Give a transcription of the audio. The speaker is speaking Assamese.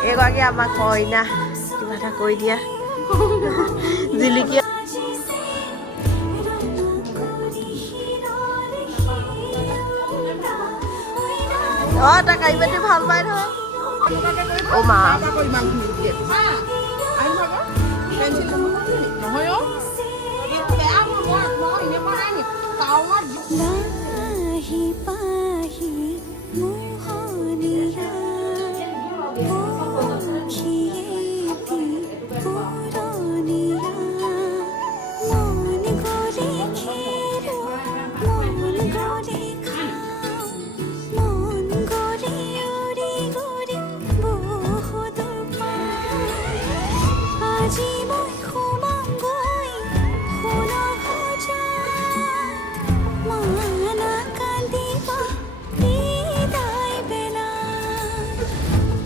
এইগৰাকী আমাৰ কইনা কিবা এটা কৈ দিয়া জিলিকি তাক কাইবাটি ভাল পাই নহয় অ' মা আজি